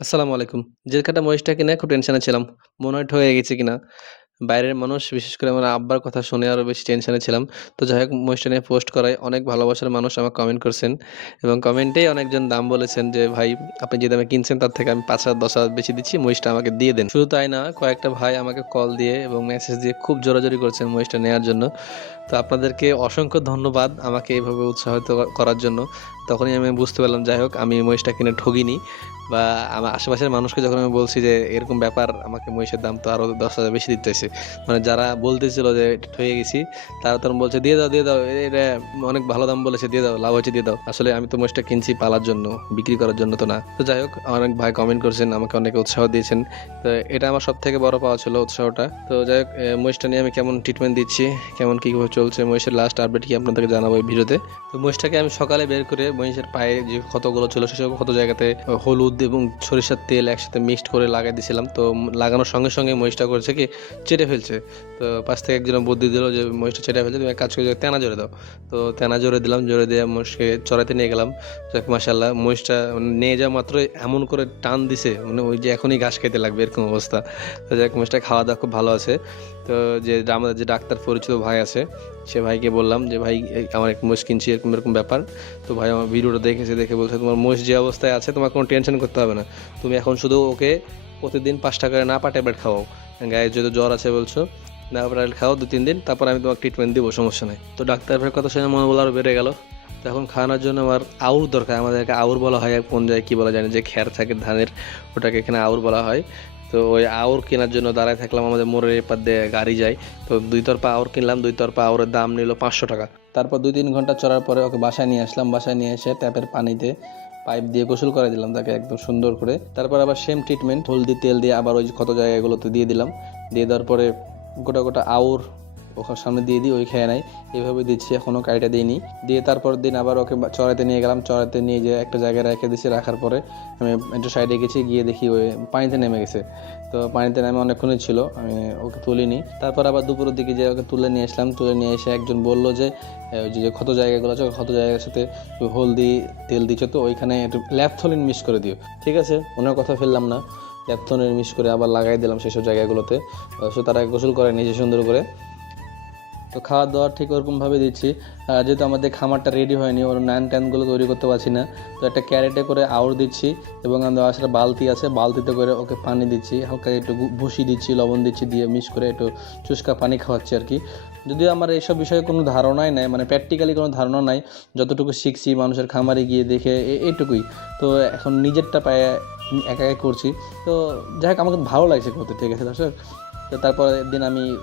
আসসালামু আলাইকুম। জেল কাটা মহিষটা কিনে খুব টেনশনে ছিলাম। মনে হয় ঠকে গেছে কিনা। বাইরের মানুষ বিশেষ করে আমার আব্বার কথা শুনে আরও বেশি টেনশনে ছিলাম। তো যাই হোক মহিষটা নিয়ে পোস্ট করায় অনেক ভালোবাসার মানুষ আমাকে কমেন্ট করছেন এবং কমেন্টেই অনেকজন দাম বলেছেন যে, "ভাই আপনি যে দামে কিনছেন তার থেকে আমি পাঁচ হাজার দশ হাজার বেশি দিচ্ছি, মহিষটা আমাকে দিয়ে দেন।" শুধু তাই না, কয়েকটা ভাই আমাকে কল দিয়ে এবং মেসেজ দিয়ে খুব জোরাজুরি করছেন মহিষটা নেওয়ার জন্য। তো আপনাদেরকে অসংখ্য ধন্যবাদ আমাকে এইভাবে উৎসাহিত করার জন্য। তখনই আমি বুঝতে পারলাম যাই হোক আমি মহিষটা কিনে ঠগিনি বা আমার আশেপাশের মানুষকে যখন আমি বলছি যে, "এরকম ব্যাপার আমাকে মহিষের দাম তো আরও দশ হাজার বেশি দিতে হইছে।" মানে যারা বলতেছিল যে ঠকে গেছি, তারা তখন বলছে, "দিয়ে দাও, দিয়ে দাও। এটা অনেক ভালো দাম বলেছে, দিয়ে দাও। লাভ হয়েছে দিয়ে দাও।" আসলে আমি তো মহিষটা কিনছি পালার জন্য, বিক্রি করার জন্য তো না। তো যাই হোক অনেক ভাই কমেন্ট করছেন, আমাকে অনেকে উৎসাহ দিয়েছেন। তো এটা আমার সব থেকে বড় পাওয়া ছিল উৎসাহটা। তো যাই হোক মহিষটা নিয়ে আমি কেমন ট্রিটমেন্ট দিচ্ছি, কেমন কীভাবে চলছে, মহিষের লাস্ট আপডেট কি আপনাদেরকে জানাব এই ভিডিওতে। তো মহিষটাকে আমি সকালে বের করে মহিষের পায়ে যে ক্ষতগুলো ছিল সেসব ক্ষত জায়গাতে হলুদ এবং সরিষার তেল একসাথে মিক্সড করে লাগাই দিয়েছিলাম। তো লাগানোর সঙ্গে, সঙ্গে মহিষটা করেছে কি চেটে ফেলছে। তো পাশ থেকে একজন বুদ্ধি দিল যে, "মহিষটা চেটে ফেলছে, তুমি এক কাজ করে তেনা জোরে দাও।" তো তেনা জোরে দিলাম, জোরে দিয়ে মহিষকে চড়াইতে নিয়ে গেলাম। যাক মাশাআল্লাহ মহিষটা নিয়ে যাওয়া মাত্রই এমন করে টান দিছে, মানে ওই যে এখনই ঘাস খেতে লাগবে এরকম অবস্থা। তো যাক মহিষটা খাওয়া-দাওয়া খুব ভালো আছে। তো যে আমাদের যে ডাক্তার পরিচিত ভাই আছে, সে ভাইকে বললাম যে, "ভাই আমার এক মহিষ কিনছি এরকম, এরকম ব্যাপার।" তো ভাই আমার ভিডিওটা দেখেছে, দেখে বলছে, "তোমার মহিষ যে অবস্থায় আছে তোমার কোনো টেনশন করতে হবে না। তুমি এখন শুধু ওকে প্রতিদিন পাঁচ টাকা করে নাপা ট্যাবলেট খাওয়াও। গায়ে যদি জ্বর আছে বলছো, নাপা ট্যাবলেট খাওয়াও ২-৩ দিন, তারপর আমি তোমাকে ট্রিটমেন্ট দেবো সমস্যা নাই।" তো ডাক্তার ভাইয়ের কথা শুনে মনে মনোবল আরও বেড়ে গেল। তো এখন খাওয়ানোর জন্য আমার আউর দরকার। আমাদেরকে আউর বলা হয় কোন জায়গায় কী বলা যায় না, যে খ্যার থাকে ধানের ওটাকে এখানে আউর বলা হয়। তো ওই আউর কেনার জন্য দাঁড়ায় থাকলাম আমাদের মোড়ের এপার দিয়ে গাড়ি যায়। তো দুই তরফা আউর কিনলাম, দুই তরফা আউরের দাম নিল ৳৫০০ তারপর ২-৩ ঘণ্টা চড়ার পরে ওকে বাসায় নিয়ে আসলাম। বাসায় নিয়ে এসে ট্যাপের পানিতে পাইপ দিয়ে গোসল করে দিলাম তাকে একদম সুন্দর করে। তারপর আবার সেম ট্রিটমেন্ট হলদি তেল দিয়ে আবার ওই কত জায়গাগুলোতে দিয়ে দিলাম। দিয়ে দেওয়ার পরে গোটা, গোটা আউর ওখানে সামনে দিয়ে দিই, ওই খেয়ে নেয়। এভাবে দিচ্ছি, এখনও কাইটা দিইনি। দিয়ে তারপর দিন আবার ওকে চড়াতে নিয়ে গেলাম। চড়াতে নিয়ে যেয়ে একটা জায়গায় রেখে দিছি। রাখার পরে আমি একটু সাইডে গেছি, গিয়ে দেখি ওই পানিতে নেমে গেছে। তো পানিতে নেমে অনেকক্ষণই ছিল, আমি ওকে তুলিনি। তারপর আবার দুপুরের দিকে যে ওকে তুলে নিয়ে আসলাম। তুলে নিয়ে এসে একজন বলল যে, ওই যে ক্ষত জায়গাগুলো আছে, ক্ষত জায়গার সাথে হলদি তেল দিচ্ছ তো ওইখানে একটু ল্যাপথলিন মিক্স করে দিও। ঠিক আছে, ওনার কথা ফেললাম না। ল্যাপথলিন মিক্স করে আবার লাগাই দিলাম সেসব জায়গাগুলোতে। সো তারা গোসল করে নিয়েছে সুন্দর করে। তো খাওয়া-দাওয়া ঠিক ওরকমভাবে দিচ্ছি। যেহেতু আমাদের খামারটা রেডি হয়নি, ওর নান-টানগুলো তৈরি করতে পারছি না। তো একটা ক্যারেটে করে আউর দিচ্ছি এবং আমাদের বাসায় বালতি আছে, বালতিতে করে ওকে পানি দিচ্ছি। হালকা একটু ভুসি দিচ্ছি, লবণ দিচ্ছি, দিয়ে মিক্স করে একটু চুস্কা পানি খাওয়াচ্ছি আর কি যদিও আমার এইসব বিষয়ে কোনো ধারণাই নাই, মানে প্র্যাকটিক্যালি কোনো ধারণা নাই। যতটুকু শিখছি মানুষের খামারে গিয়ে দেখে এ এইটুকুই। তো এখন নিজেরটা পায়ে একা, একা করছি। তো যাই হোক আমাকে ভালো লাগছে করতে, ঠিক আছে দর্শক? তো তারপরের দিন আমি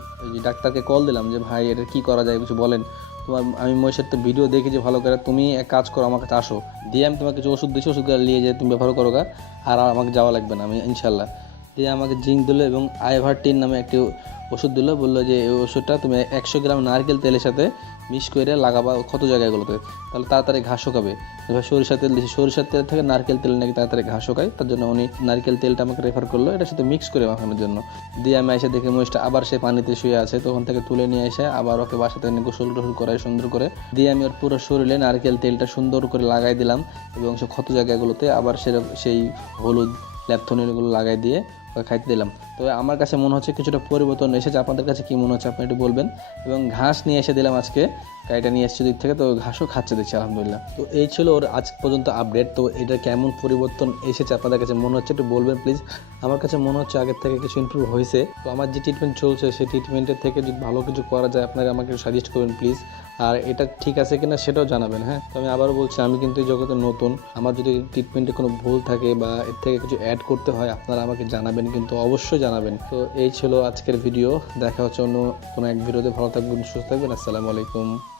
ডাক্তারকে কল দিলাম যে, "ভাই এটা কী করা যায় কিছু বলেন।" তোমার আমি মহিষের তো ভিডিও দেখি যে ভালো করে, তুমি এক কাজ করো আমার কাছে আসো। দিয়ে আমি তোমাকে কিছু ওষুধ দিচ্ছি, ওষুধগুলো নিয়ে যেয়ে তুমি ব্যবহার করো। আর আমাকে যাওয়া লাগবে না, আমি ইনশাল্লাহ। দিয়ে আমাকে জিঙ্ক দিল এবং আইভারটিন নামে একটি ওষুধ দিল। বলল যে, "এই ওষুধটা তুমি ১০০ গ্রাম নারকেল তেলের সাথে মিক্স করে লাগাবা ক্ষত জায়গাগুলোতে। তাহলে তাড়াতাড়ি ঘাস শুকাবে।" এবার সরিষার তেল দিয়েছি। সরিষার তেল থেকে নারকেল তেল নাকি তাড়াতাড়ি ঘাস শুকায়। তার জন্য উনি নারকেল তেলটা আমাকে রেফার করল এটার সাথে মিক্স করে মাখানোর জন্য। দিয়ে আমি এসে দেখি মহিষটা আবার সে পানিতে শুয়ে আছে। তো ওখান থেকে তুলে নিয়ে এসে আবার ওকে বাসাতে এনে গোসল-টোসল করাই সুন্দর করে। দিয়ে আমি ওর পুরো শরীরে নারকেল তেলটা সুন্দর করে লাগাই দিলাম এবং সে ক্ষত জায়গাগুলোতে আবার সেরক সেই হলুদ ল্যাপথলিনগুলো লাগাই দিয়ে খাইতে দিলাম। তো আমার কাছে মনে হচ্ছে কিছুটা পরিবর্তন এসেছে। আপনাদের কাছে কী মনে হচ্ছে আপনি একটু বলবেন। এবং ঘাস নিয়ে এসে দিলাম আজকে। গাড়িটা নিয়ে এসেছি দিক থেকে, তো ঘাসও খাচ্ছে দেখছি আলহামদুলিল্লাহ। তো এই ছিল ওর আজ পর্যন্ত আপডেট। তো এটা কেমন পরিবর্তন এসেছে আপনাদের কাছে মনে হচ্ছে একটু বলবেন প্লিজ। আমার কাছে মনে হচ্ছে আগের থেকে কিছু ইমপ্রুভ হয়েছে। তো আমার যে ট্রিটমেন্ট চলছে সেই ট্রিটমেন্টের থেকে যদি ভালো কিছু করা যায় আপনারা আমাকে সাজেস্ট করবেন প্লিজ। আর এটা ঠিক আছে কিনা সেটাও জানাবেন, হ্যাঁ? তো আমি আবারও বলছি আমি কিন্তু এই জগতে নতুন। আমার যদি ট্রিটমেন্টে কোনো ভুল থাকে বা এর থেকে কিছু অ্যাড করতে হয় আপনারা আমাকে জানাবেন কিন্তু অবশ্যই জানাবেন। তো এই ছিল আজকের ভিডিও। দেখা হচ্ছে অন্য কোনো এক ভিডিওতে। ভালো থাকবেন, সুস্থ থাকবেন। আসসালামু আলাইকুম।